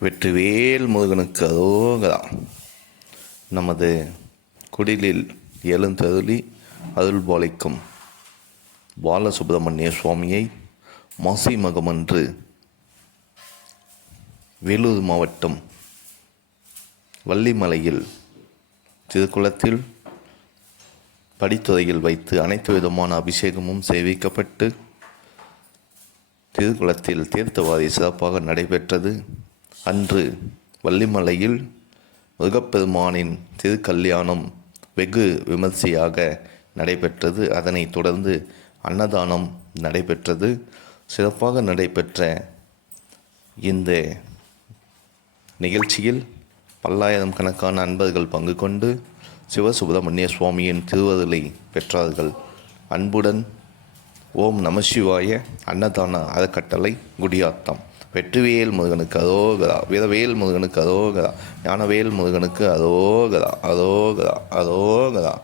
வெற்றிவேல் முருகனுக்கு அரோகரா. நமது குடிலில் எழுந்தருளி அருள் பாலிக்கும் பாலசுப்பிரமணிய சுவாமியை மாசி மகமன்று வேலூர் மாவட்டம் வள்ளிமலையில் திருக்குளத்தில் படித்துறையில் வைத்து அனைத்து விதமான அபிஷேகமும் சேவிக்கப்பட்டு திருக்குளத்தில் தீர்த்தவாரி சிறப்பாக நடைபெற்றது. அன்று வள்ளிமலையில் முருகப்பெருமானின் திருக்கல்யாணம் வெகு விமர்சையாக நடைபெற்றது. அதனைத் தொடர்ந்து அன்னதானம் நடைபெற்றது. சிறப்பாக நடைபெற்ற இந்த நிகழ்ச்சியில் பல்லாயிரம் கணக்கான அன்பர்கள் பங்கு கொண்டு சிவசுப்பிரமணிய சுவாமியின் திருவருளை பெற்றார்கள். அன்புடன் ஓம் நமசிவாய அன்னதான அறக்கட்டளை குடியாத்தம். வெற்றிவேல் முருகனுக்கு அரோகரா. வீரவேல் முருகனுக்கு அரோகரா. ஞானவேல் முருகனுக்கு அரோகரா. அரோகரா. அரோகரா.